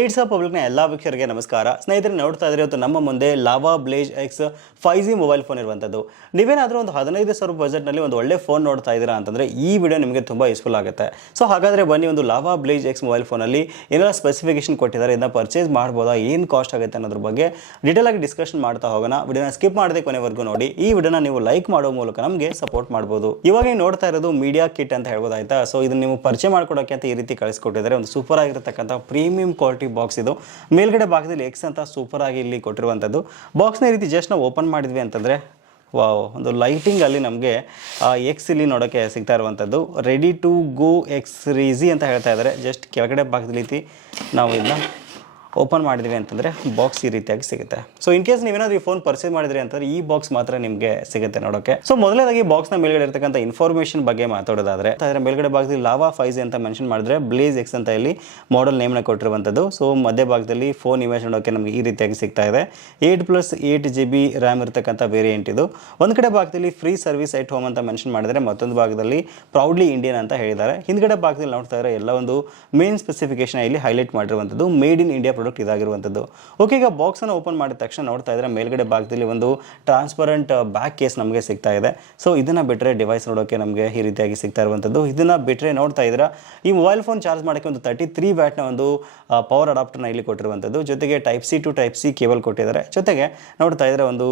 Needs of ಪಬ್ಲಿಕ್ನ ಎಲ್ಲ ವೀಕ್ಷಕರಿಗೆ ನಮಸ್ಕಾರ. ಸ್ನೇಹಿತರೆ, ನೋಡ್ತಾ ಇದ್ರೆ ಇವತ್ತು ನಮ್ಮ ಮುಂದೆ Lava Blaze X five G mobile phone ಇರುವಂಥದ್ದು ನೀವೇನಾದರೂ ಒಂದು ಹದಿನೈದು ಸಾವಿರ ಬಜೆಟ್ನಲ್ಲಿ ಒಂದು ಒಳ್ಳೆ ಫೋನ್ ನೋಡ್ತಾ ಇದ್ದೀರಾ ಅಂತಂದರೆ ಈ ವಿಡಿಯೋ ನಿಮಗೆ ತುಂಬ ಯೂಸ್ಫುಲ್ ಆಗುತ್ತೆ. ಸೊ ಹಾಗಾದರೆ ಬನ್ನಿ ಒಂದು ಲಾವಾ ಬ್ಲೇಜ್ ಎಕ್ಸ್ ಮೊಬೈಲ್ ಫೋನಲ್ಲಿ ಏನೆಲ್ಲ ಸ್ಪೆಸಿಫಿಕೇಶನ್ ಕೊಟ್ಟಿದ್ದಾರೆ, ಇದನ್ನ ಪರ್ಚೇಸ್ ಮಾಡ್ಬೋದಾ, ಏನು ಕಾಸ್ಟ್ ಆಗುತ್ತೆ ಅನ್ನೋದ್ರ ಬಗ್ಗೆ ಡೀಟೇಲ್ ಆಗಿ ಡಿಸ್ಕಷನ್ ಮಾಡ್ತಾ ಹೋಗೋಣ. ವಿಡಿಯೋನ ಸ್ಕಿಪ್ ಮಾಡದೆ ಕೊನೆವರೆಗೂ ನೋಡಿ. ಈ ವಿಡಿಯೋನ ನೀವು ಲೈಕ್ ಮಾಡೋ ಮೂಲಕ ನಮಗೆ ಸಪೋರ್ಟ್ ಮಾಡ್ಬೋದು. ಇವಾಗ ನೋಡ್ತಾ ಇರೋದು ಮೀಡಿಯಾ ಕಿಟ್ ಅಂತ ಹೇಳ್ಬೋದಾಯ್ತಾ? ಸೊ ಇದನ್ನ ನೀವು ಪರಿಚಯ ಮಾಡ್ಕೊಡೋಕೆ ಅಂತ ಈ ರೀತಿ ಕಳಿಸ್ಕೊಟ್ಟಿದ್ದಾರೆ. ಒಂದು ಸೂಪರ್ ಆಗಿರತಕ್ಕಂಥ ಪ್ರೀಮಿಯಂ ಕ್ವಾಲಿಟಿ ಬಾಕ್ಸ್ ಇದು. ಮೇಲ್ಗಡೆ ಭಾಗದಲ್ಲಿ ಎಕ್ಸ್ ಅಂತ ಸೂಪರ್ ಆಗಿ ಇಲ್ಲಿ ಕೊಟ್ಟಿರುವಂಥದ್ದು ಬಾಕ್ಸ್ನ ಈ ರೀತಿ ಜಸ್ಟ್ ನಾವು ಓಪನ್ ಮಾಡಿದ್ವಿ ಅಂತಂದರೆ ವಾವ್ ಒಂದು ಲೈಟಿಂಗ್ ಅಲ್ಲಿ ನಮಗೆ ಎಕ್ಸ್ ಇಲ್ಲಿ ನೋಡೋಕ್ಕೆ ಸಿಗ್ತಾ ಇರುವಂಥದ್ದು ರೆಡಿ ಟು ಗೋ ಎಕ್ಸ್ ರೀಸಿ ಅಂತ ಹೇಳ್ತಾ ಇದ್ದಾರೆ. ಜಸ್ಟ್ ಕೆಳಗಡೆ ರೀತಿ ನಾವು ಇದನ್ನ ಓಪನ್ ಮಾಡಿದ್ವಿ ಅಂತಂದರೆ ಬಾಕ್ಸ್ ಈ ರೀತಿಯಾಗಿ ಸಿಗುತ್ತೆ. ಸೊ ಇನ್ ಕೇಸ್ ನೀವೇನಾದ್ರು ಈ ಫೋನ್ ಪರ್ಚೇಸ್ ಮಾಡಿದ್ರಿ ಅಂತಂದ್ರೆ ಈ ಬಾಕ್ಸ್ ಮಾತ್ರ ನಿಮಗೆ ಸಿಗುತ್ತೆ ನೋಡೋಕೆ. ಸೊ ಮೊದಲನೇದಾಗಿ ಬಾಕ್ಸ್ನ ಮೇಲ್ಗಡೆ ಇರ್ತಕ್ಕಂಥ ಇನ್ಫಾರ್ಮೇಷನ್ ಬಗ್ಗೆ ಮಾತಾಡೋದಾದ್ರೆ, ಅದರ ಮೇಲ್ಗಡೆ ಭಾಗದಲ್ಲಿ ಲಾವಾ ಫೈಸ್ ಅಂತ ಮೆನ್ಷನ್ ಮಾಡಿದ್ರೆ ಬ್ಲೇಸ್ ಎಕ್ಸ್ ಅಂತ ಇಲ್ಲಿ ಮಾಡೆಲ್ ನೇಮ್ನ ಕೊಟ್ಟಿರುವಂಥದ್ದು. ಸೊ ಮಧ್ಯ ಭಾಗದಲ್ಲಿ ಫೋನ್ ಇಮೇಜ್ ನೋಡೋಕೆ ನಮಗೆ ಈ ರೀತಿಯಾಗಿ ಸಿಗ್ತಾ ಇದೆ. Eight plus eight G B RAM ಇರತಕ್ಕಂಥ ವೇರಿಯಂಟ್ ಇದು. ಒಂದು ಕಡೆ ಭಾಗದಲ್ಲಿ ಫ್ರೀ ಸರ್ವಿಸ್ ಎಟ್ ಹೋಮ್ ಅಂತ ಮೆನ್ಷನ್ ಮಾಡಿದರೆ ಮತ್ತೊಂದು ಭಾಗದಲ್ಲಿ ಪ್ರೌಡ್ಲಿ ಇಂಡಿಯನ್ ಅಂತ ಹೇಳಿದ್ದಾರೆ. ಹಿಂದ್ಗಡೆ ಭಾಗದಲ್ಲಿ ನೋಡ್ತಾ ಇದ್ದಾರೆ ಎಲ್ಲ ಒಂದು ಮೇನ್ ಸ್ಪೆಸಿಫಿಕೇಶನ್ ಇಲ್ಲಿ ಹೈಲೈಟ್ ಮಾಡಿರುವಂಥದ್ದು ಮೇಡ್ ಇನ್ ಇಂಡಿಯಾ ಪ್ರಾಡಕ್ಟ್ ಇದಾಗಿರುವಂಥದ್ದು ಓಕೆ ಈಗ ಬಾಕ್ಸನ್ನು ಓಪನ್ ಮಾಡಿದ ತಕ್ಷಣ ನೋಡ್ತಾ ಇದ್ರೆ ಮೇಲ್ಗಡೆ ಭಾಗದಲ್ಲಿ ಒಂದು ಟ್ರಾನ್ಸ್ಪರೆಂಟ್ ಬ್ಯಾಕ್ ಕೇಸ್ ನಮಗೆ ಸಿಗ್ತಾ ಇದೆ. ಸೊ ಇದನ್ನು ಬಿಟ್ಟರೆ ಡಿವೈಸ್ ನೋಡೋಕ್ಕೆ ನಮಗೆ ಈ ರೀತಿಯಾಗಿ ಸಿಗ್ತಾ ಇರುವಂಥದ್ದು ಇದನ್ನು ಬಿಟ್ಟರೆ ನೋಡ್ತಾ ಇದ್ದೀರಾ ಈ ಮೊಬೈಲ್ ಫೋನ್ ಚಾರ್ಜ್ ಮಾಡೋಕ್ಕೆ ಒಂದು ತರ್ಟಿ ತ್ರೀ ವ್ಯಾಟ್ನ ಒಂದು ಪವರ್ ಅಡಾಪ್ಟರ್ನ ಇಲ್ಲಿ ಕೊಟ್ಟಿರುವಂಥದ್ದು ಜೊತೆಗೆ type C to type C cable ಕೊಟ್ಟಿದ್ದಾರೆ. ಜೊತೆಗೆ ನೋಡ್ತಾ ಇದ್ರೆ ಒಂದು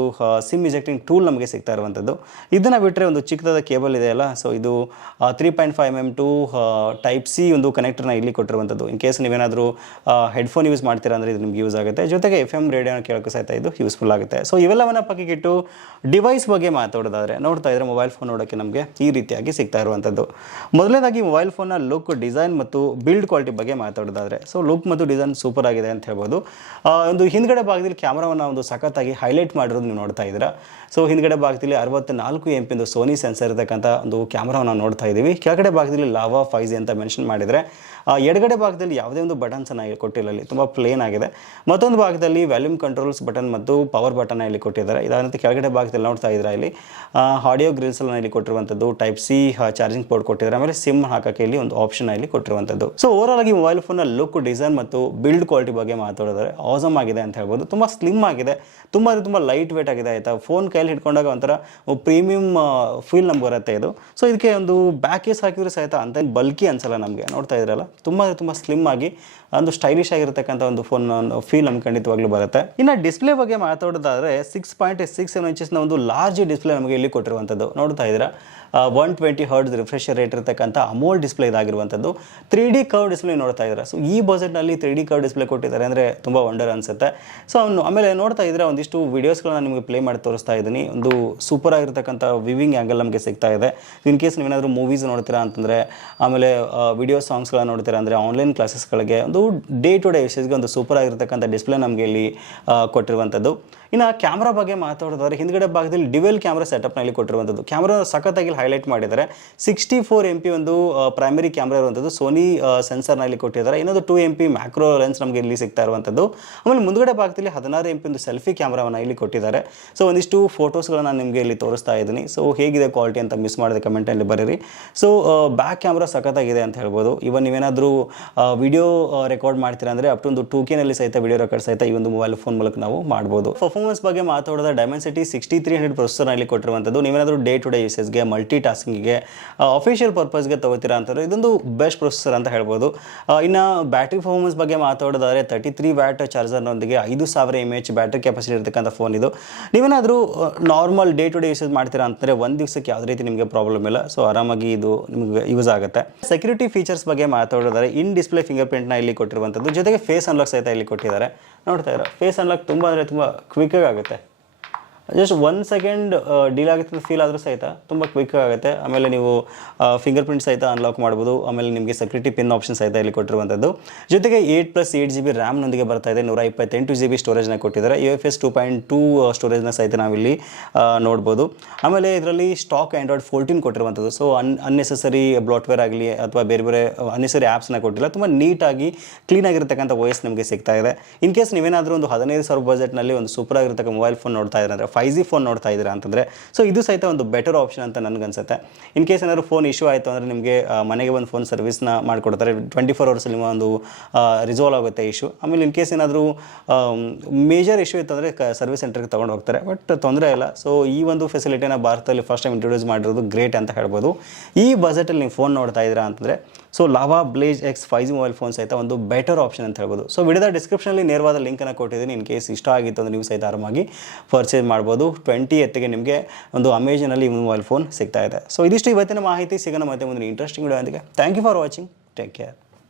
ಸಿಮ್ ಇಜೆಕ್ಟಿಂಗ್ ಟೂಲ್ ನಮಗೆ ಸಿಗ್ತಾ ಇರುವಂಥದ್ದು ಇದನ್ನು ಬಿಟ್ಟರೆ ಒಂದು ಚಿಕ್ಕದಾದ ಕೇಬಲ್ ಇದೆಯಲ್ಲ ಸೊ ಇದು three point five M to type C ಒಂದು ಕನೆಕ್ಟರ್ನ ಇಲ್ಲಿ ಕೊಟ್ಟಿರುವಂಥದ್ದು ಇನ್ ಕೇಸ್ ನೀವೇನಾದರೂ ಹೆಡ್ಫೋನ್ ಯೂಸ್ ಮಾಡ್ತೀರಾ ಅಂದರೆ ಇದು ನಿಮ್ಗೆ ಯೂಸ್ ಆಗುತ್ತೆ. ಜೊತೆಗೆ ಎಫ್ ಎಂ ರೇಡಿಯೋನ ಕೇಳೋಕೆ ಸಹಿತ ಇದು ಯೂಸ್ಫುಲ್ ಆಗುತ್ತೆ. ಸೊ ಇವೆಲ್ಲವನ್ನ ಪಕ್ಕಕ್ಕಿಟ್ಟು ಡಿವೈಸ್ ಬಗ್ಗೆ ಮಾತಾಡೋದಾದರೆ ನೋಡ್ತಾ ಇದ್ರೆ ಮೊಬೈಲ್ ಫೋನ್ ನೋಡೋಕ್ಕೆ ನಮಗೆ ಈ ರೀತಿಯಾಗಿ ಸಿಗ್ತಾ ಇರುವಂಥದ್ದು ಮೊದಲನೇದಾಗಿ ಮೊಬೈಲ್ ಫೋನ್ನ ಲುಕ್ ಡಿಸೈನ್ ಮತ್ತು ಬಿಲ್ಡ್ ಕ್ವಾಲಿಟಿ ಬಗ್ಗೆ ಮಾತಾಡೋದಾದರೆ. ಸೊ ಲುಕ್ ಮತ್ತು ಡಿಸೈನ್ ಸೂಪರ್ ಆಗಿದೆ ಅಂತ ಹೇಳ್ಬೋದು. ಒಂದು ಹಿಂದ್ಗಡೆ ಭಾಗದಲ್ಲಿ ಕ್ಯಾಮ್ರಾವನ್ನು ಒಂದು ಸಖತ್ತಾಗಿ ಹೈಲೈಟ್ ಮಾಡಿರೋದು ನೀವು ನೋಡ್ತಾ ಇದ್ದೀರಾ. ಸೊ ಹಿಂದ್ಗಡೆ ಭಾಗದಲ್ಲಿ ಅರವತ್ತ್ನಾಲ್ಕು ಎಂ ಪಿಂದು ಸೋನಿ ಸೆನ್ಸರ್ ಇರತಕ್ಕಂಥ ಒಂದು ಕ್ಯಾಮ್ರಾವನ್ನು ನೋಡ್ತಾ ಇದ್ದೀವಿ. ಕೆಳಗಡೆ ಭಾಗದಲ್ಲಿ ಲಾವಾ ಫೈಜಿ ಅಂತ ಮೆನ್ಷನ್ ಮಾಡಿದರೆ ಎಡಗಡೆ ಭಾಗದಲ್ಲಿ ಯಾವುದೇ ಒಂದು ಬಟನ್ಸನ್ನು ಕೊಟ್ಟಿಲ್ಲ ಅಲ್ಲಿ. ತುಂಬ ಪ್ಲೇನ್ ಆಗಿದೆ ಮತ್ತೊಂದು ಭಾಗದಲ್ಲಿ ವ್ಯಾಲ್ಯೂಮ್ ಕಂಟ್ರೋಲ್ಸ್ ಬಟನ್ ಮತ್ತು ಪವರ್ ಬಟನ್ ಇಲ್ಲಿ ಕೊಟ್ಟಿದ್ದಾರೆ. ಇದಾದಂತೆ ಕೆಳಗಡೆ ಭಾಗದಲ್ಲಿ ನೋಡ್ತಾ ಇದ್ದಾರೆ ಇಲ್ಲಿ? ಆಡಿಯೋ ಗ್ರಿಲ್ಸ್ ಇಲ್ಲಿ ಕೊಟ್ಟಿರುವಂಥದ್ದು ಟೈಪ್ ಸಿ ಚಾರ್ಜಿಂಗ್ ಪೋರ್ಟ್ ಕೊಟ್ಟಿದ್ದಾರೆ. ಆಮೇಲೆ ಸಿಮ್ ಹಾಕೋಕ್ಕೆ ಇಲ್ಲಿ ಒಂದು ಆಪ್ಷನ್ ಇಲ್ಲಿ ಕೊಟ್ಟಿರುವಂಥದ್ದು. ಸೊ ಓವರಾಲ್ ಆಗಿ ಮೊಬೈಲ್ ಫೋನ್ನ ಲುಕ್ ಡಿಸೈನ್ ಮತ್ತು ಬಿಲ್ಡ್ ಕ್ವಾಲಿಟಿ ಬಗ್ಗೆ ಮಾತಾಡಿದ್ರೆ ಆಸಮ್ ಆಗಿದೆ ಅಂತ ಹೇಳ್ಬೋದು. ತುಂಬ ಸ್ಲಿಮ್ ಆಗಿದೆ. ತುಂಬ ಅಂದರೆ ತುಂಬ ಲೈಟ್ ವೇಟ್ ಆಗಿದೆ ಆಯಿತಾ? ಫೋನ್ ಕೈಯಲ್ಲಿ ಹಿಡ್ಕೊಂಡಾಗ ಒಂಥರ ಪ್ರೀಮಿಯಮ್ ಫೀಲ್ ನಮ್ಗೆ ಬರುತ್ತೆ ಇದು. ಸೊ ಇದಕ್ಕೆ ಒಂದು ಬ್ಯಾಕ್ ಕೇಸ್ ಹಾಕಿದ್ರೆ ಸಹಿತ ಅಂತ ಬಲ್ಕಿ ಅನ್ಸಲ್ಲ ನಮಗೆ. ನೋಡ್ತಾ ಇದ್ರಲ್ಲ ತುಂಬ ಅಂದರೆ ತುಂಬ ಸ್ಲಿಮ್ ಆಗಿ, ಒಂದು ಸ್ಟೈಲಿಶ್ ಆಗಿರತಕ್ಕಂಥ ಒಂದು ಫೋನ್ ಫೀಲ್ ನಮ್ಗೆ ಖಂಡಿತವಾಗ್ಲೂ ಬರುತ್ತೆ. ಇನ್ನು ಡಿಸ್ಪ್ಲೇ ಬಗ್ಗೆ ಮಾತಾಡೋದಾದ್ರೆ ಸಿಕ್ಸ್ ಪಾಯಿಂಟ್ ಸಿಕ್ಸ್ ಸೆವೆನ್ ಇಂಚಸ್ನ ಒಂದು ಲಾರ್ಜ್ ಡಿಸ್ಪ್ಲೇ ನಮಗೆ ಇಲ್ಲಿ ಕೊಟ್ಟಿರುವಂಥದ್ದು. ನೋಡ್ತಾ ಇದ್ದೀರಾ? One twenty hertz refresh rate ಇರತಕ್ಕಂಥ ಅಮೋಲ್ ಡಿಸ್ಪ್ಲೇ ಇದಾಗಿರುವಂಥದ್ದು. ತ್ರೀ ಡಿ ಕರ್ವ್ ಡಿಸ್ಪ್ಲೇ ನೋಡ್ತಾ ಇದ್ದಾರೆ? ಸೊ ಈ ಬಜೆಟ್ನಲ್ಲಿ ತ್ರೀ ಡಿ ಕರ್ವ್ ಡಿಸ್ಪ್ಲೇ ಕೊಟ್ಟಿದ್ದಾರೆ ಅಂದರೆ ತುಂಬ ವಂಡರ್ ಅನಿಸುತ್ತೆ. ಸೊ ಅವನು, ಆಮೇಲೆ ನೋಡ್ತಾ ಇದ್ರೆ ಒಂದಿಷ್ಟು ವೀಡಿಯೋಸ್ಗಳನ್ನ ನಿಮಗೆ ಪ್ಲೇ ಮಾಡಿ ತೋರಿಸ್ತಾ ಇದ್ದೀನಿ. ಒಂದು ಸೂಪರ್ ಆಗಿರ್ತಕ್ಕಂಥ ವಿವಿಂಗ್ ಆ್ಯಂಗಲ್ ನಮಗೆ ಸಿಗ್ತಾ ಇದೆ. ಇನ್ ಕೇಸ್ ನೀವೇನಾದರೂ ಮೂವೀಸ್ ನೋಡ್ತೀರಾ ಅಂತಂದರೆ, ಆಮೇಲೆ ವಿಡಿಯೋ ಸಾಂಗ್ಸ್ಗಳನ್ನ ನೋಡ್ತೀರಾ ಅಂದರೆ ಆನ್ಲೈನ್ ಕ್ಲಾಸಸ್ಗಳಿಗೆ ಒಂದು ಡೇ ಟು ಡೇ ವಿಷಯಸ್ಗೆ ಒಂದು ಸೂಪರ್ ಆಗಿರ್ತಕ್ಕಂಥ ಡಿಸ್ಪ್ಲೇ ನಮಗೆ ಇಲ್ಲಿ ಕೊಟ್ಟಿರುವಂಥದ್ದು. ಇನ್ನು ಕ್ಯಾಮ್ರಾ ಬಗ್ಗೆ ಮಾತಾಡೋದಾದ್ರೆ, ಹಿಂದ್ಗಡೆ ಭಾಗದಲ್ಲಿ ಡಿವೆಲ್ ಕ್ಯಾಮ್ರಾ ಸೆಟಪ್ನಲ್ಲಿ ಕೊಟ್ಟಿರುವಂಥದ್ದು. ಕ್ಯಾಮ್ರಾ ಸಖತ್ತಾಗಿ ಹೈಲೈಟ್ ಮಾಡಿದ್ದಾರೆ. ಸಿಕ್ಸ್ಟಿ ಫೋರ್ ಎಂ ಪಿ ಒಂದು ಪ್ರೈಮರಿ ಕ್ಯಾಮ್ರಾ ಇರುವಂಥದ್ದು ಸೋನಿ ಸೆನ್ಸರ್ನಲ್ಲಿ ಕೊಟ್ಟಿದ್ದಾರೆ. ಇನ್ನೊಂದು two M P macro lens ನಮಗೆ ಇಲ್ಲಿ ಸಿಗ್ತಾ ಇರುವಂಥದ್ದು. ಆಮೇಲೆ ಮುಂದ್ಗಡೆ ಭಾಗದಲ್ಲಿ ಹದಿನಾರು ಎಂ ಪಿ ಒಂದು ಸೆಲ್ಫಿ ಕ್ಯಾಮ್ರಾವನ್ನು ಇಲ್ಲಿ ಕೊಟ್ಟಿದ್ದಾರೆ. ಸೊ ಒಂದಿಷ್ಟು ಫೋಟೋಸ್ಗಳನ್ನ ನಿಮಗೆ ಇಲ್ಲಿ ತೋರಿಸ್ತಾ ಇದ್ದೀನಿ. ಸೊ ಹೇಗಿದೆ ಕ್ವಾಲಿಟಿ ಅಂತ ಮಿಸ್ ಮಾಡಿದೆ ಕಮೆಂಟಲ್ಲಿ ಬರೀರಿ. ಸೊ ಬ್ಯಾಕ್ ಕ್ಯಾಮ್ರಾ ಸಖತ್ತಾಗಿದೆ ಅಂತ ಹೇಳ್ಬೋದು. ಇವನ್ ನೀವೇನಾದರೂ ವಿಡಿಯೋ ರೆಕಾರ್ಡ್ ಮಾಡ್ತೀರಾ ಅಂದರೆ ಅಪ್ ಟು ಒಂದು ಟೂ ಕೆನಲ್ಲಿ ಸಹಿತ ವಿಡಿಯೋ ರೆಕಾರ್ಡ್ ಸಹಿತ ಈ ಒಂದು ಮೊಬೈಲ್ ಫೋನ್ ಮೂಲಕ ನಾವು ಮಾಡಬಹುದು ಪರ್ಫಾರ್ಮೆನ್ಸ್ ಬಗ್ಗೆ ಮಾತಾಡೋದ ಡೈಮೆನ್ಸಿಟಿ ಸಿಕ್ಸ್ಟಿ ತ್ರೀ ಹಂಡ್ರೆಡ್ ಪ್ರೊಸೆಸರ್ನಲ್ಲಿ ಕೊಟ್ಟಿರುವಂಥದ್ದು. ನೀವೇನಾದರೂ ಡೇ ಟು ಡೇ ಯೂಸೇಜ್ಗೆ ಮಲ್ಟಿ ಟಾಸ್ಕಿಂಗ್ಗೆ ಅಫಿಷಿಯಲ್ ಪರ್ಪಸ್ಗೆ ತಗೋತೀರಾ ಅಂತಂದ್ರೆ ಇದೊಂದು ಬೆಸ್ಟ್ ಪ್ರೊಸೆಸರ್ ಅಂತ ಹೇಳ್ಬೋದು. ಇನ್ನು ಬ್ಯಾಟ್ರಿ ಪರ್ಫಾರ್ಮೆನ್ಸ್ ಬಗ್ಗೆ ಮಾತಾಡೋದಾದ್ರೆ ತರ್ಟಿ ತ್ರೀ ವ್ಯಾಟ್ ಚಾರ್ಜರ್ನೊಂದಿಗೆ ಐದು ಸಾವಿರ ಎಂ ಎಚ್ ಬ್ಯಾಟ್ರಿ ಕೆಪಾಸಿಟಿ ಇರತಕ್ಕಂಥ ಫೋನ್ ಇದು. ನೀವೇನಾದರೂ normal day to day usage ಮಾಡ್ತೀರಾ ಅಂತಂದರೆ ಒಂದು ದಿವಸಕ್ಕೆ ಯಾವುದೇ ರೀತಿ ನಿಮಗೆ ಪ್ರಾಬ್ಲಮ್ ಇಲ್ಲ. ಸೊ ಆರಾಮಾಗಿ ಇದು ನಿಮಗೆ ಯೂಸ್ ಆಗುತ್ತೆ. ಸೆಕ್ಯೂರಿಟಿ ಫೀಚರ್ಸ್ ಬಗ್ಗೆ ಮಾತಾಡೋದಾದ್ರೆ ಇನ್ ಡಿಸ್ಪ್ಲೇ ಫಿಂಗರ್ ಪ್ರಿಂಟ್ನ ಇಲ್ಲಿ ಕೊಟ್ಟಿರುವಂಥದ್ದು. ಜೊತೆಗೆ ಫೇಸ್ ಅನ್ಲಾಕ್ ಸಹಿತ ಇಲ್ಲಿ ಕೊಟ್ಟಿದ್ದಾರೆ. ನೋಡ್ತಾ ಇರೋ ಫೇಸ್ ಅನ್ಲಾಕ್ ತುಂಬ ಅಂದರೆ ತುಂಬ ಕ್ವಿಕ್ಕಾಗಿ ಆಗುತ್ತೆ. ಜಸ್ಟ್ ಒನ್ ಸೆಕೆಂಡ್ ಡೀಲ್ ಆಗುತ್ತೆ ಫೀಲ್ ಆದರೂ ಸಹಿತ ತುಂಬ ಕ್ವಿಕ್ ಆಗುತ್ತೆ. ಆಮೇಲೆ ನೀವು ಫಿಂಗರ್ ಪ್ರಿಂಟ್ ಸಹಿತ ಅನ್ಲಾಕ್ ಮಾಡ್ಬೋದು. ಆಮೇಲೆ ನಿಮಗೆ ಸೆಕ್ಯೂರಿಟಿ ಪಿನ್ ಆಪ್ಷನ್ ಸಹಿತ ಇಲ್ಲಿ ಕೊಟ್ಟಿರುವಂಥದ್ದು ಜೊತೆಗೆ eight plus eight G B ರ್ಯಾಮ್ನೊಂದಿಗೆ ಬರ್ತಾ ಇದೆ. ನೂರ ಇಪ್ಪತ್ತೆಂಟು ಜಿ ಬಿ ಸ್ಟೋರೇಜ್ನ ಕೊಟ್ಟಿದ್ದಾರೆ. U F S two point two ಸ್ಟೋರೇಜ್ನ ಸಹಿತ ನಾವಿಲ್ಲಿ ನೋಡ್ಬೋದು. ಆಮೇಲೆ ಇದರಲ್ಲಿ ಸ್ಟಾಕ್ ಆ್ಯಂಡ್ರಾಯ್ಡ್ ಫೋರ್ಟೀನ್ ಕೊಟ್ಟಿರುವಂಥದ್ದು ಸೊ ಅನ್ ಅನ್ನೆಸೆಸರಿ ಬ್ಲಾಟ್ವೇರ್ ಆಗಲಿ ಅಥವಾ ಬೇರೆ ಬೇರೆ ಅನ್ನೆಸರಿ ಆ್ಯಪ್ಸ್ನ ಕೊಟ್ಟಿಲ್ಲ. ತುಂಬ ನೀಟಾಗಿ ಕ್ಲೀನ್ ಆಗಿರತಕ್ಕಂಥ ವಾಯ್ಸ್ ನಿಮಗೆ ಸಿಗ್ತಾ ಇದೆ. ಇನ್ ಕೇಸ್ ನೀವೇನಾದರೂ ಒಂದು ಹದಿನೈದು ಸಾವಿರ ಬಜೆಟ್ನಲ್ಲಿ ಒಂದು ಸೂಪರ್ ಆಗಿರತಕ್ಕ ಮೊಬೈಲ್ ಫೋನ್ ನೋಡ್ತಾ ಇದ್ದಾರೆ ಫೈವ್ ಜಿ ಫೋನ್ ನೋಡ್ತಾ ಇದ್ದೀರಾ ಅಂತಂದರೆ ಸೊ ಇದು ಸಹಿತ ಒಂದು ಬೆಟರ್ ಆಪ್ಷನ್ ಅಂತ ನನಗನ್ಸುತ್ತೆ. ಇನ್ ಕೇಸ್ ಏನಾದರೂ ಫೋನ್ ಇಶ್ಯೂ ಆಯಿತು ಅಂದರೆ ನಿಮಗೆ ಮನೆಗೆ ಒಂದು ಫೋನ್ ಸರ್ವಿಸ್ನ ಮಾಡಿಕೊಡ್ತಾರೆ. ಟ್ವೆಂಟಿ ಫೋರ್ ಅವರ್ಸಲ್ಲಿ ನಿಮ್ಮ ಒಂದು ರಿಸಾಲ್ವ್ ಆಗುತ್ತೆ ಇಶ್ಯೂ ಆಮೇಲೆ ಇನ್ ಕೇಸ್ ಏನಾದರೂ ಮೇಜರ್ ಇಶ್ಯೂ ಇತ್ತು ಅಂದರೆ ಕ ಸರ್ವಿಸ್ ಸೆಂಟರ್ಗೆ ತೊಗೊಂಡು ಹೋಗ್ತಾರೆ. ಬಟ್ ತೊಂದರೆ ಇಲ್ಲ. ಸೊ ಈ ಒಂದು ಫೆಸಿಲಿಟಿನ ಭಾರತದಲ್ಲಿ ಫಸ್ಟ್ ಟೈಮ್ ಇಂಟ್ರೊಡ್ಯೂಸ್ ಮಾಡಿರೋದು ಗ್ರೇಟ್ ಅಂತ ಹೇಳ್ಬೋದು. ಈ ಬಜೆಟಲ್ಲಿ ನೀವು ಫೋನ್ ನೋಡ್ತಾ ಇದ್ದೀರಾ ಅಂತಂದರೆ so Lava Blaze X five G mobile phone ಸಹಿತ ಒಂದು ಬೆಟರ್ ಆಪ್ಷನ್ ಅಂತ ಹೇಳ್ಬೋದು. ಸೊ ವಿಡಿಯೋದ ಡಿಸ್ಕ್ರಿಪ್ಷನಲ್ಲಿ ನೇರವಾದ ಲಿಂಕನ್ನು ಕೊಟ್ಟಿದ್ದೀನಿ. ಇನ್ ಕೇಸ್ ಇಷ್ಟ ಆಗಿತ್ತು ಅಂದರೆ ನೀವು ಸಹಿತ ಆರಾಮಾಗಿ ಪರ್ಚೇಸ್ ಮಾಡ್ಬೋದು. ಟ್ವೆಂಟಿ ಎತ್ತಿಗೆ ನಿಮಗೆ ಒಂದು ಅಮೆಜಾನಲ್ಲಿ ಈ ಮೊಬೈಲ್ ಫೋನ್ ಸಿಗ್ತಾ ಇದೆ. ಸೊ ಇದಿಷ್ಟು ಇವತ್ತಿನ ಮಾಹಿತಿ. ಸಿಗೋಣ ಮತ್ತೆ ಮುಂದಿನ interesting video ಅಂದಿಗೆ thank you for watching take care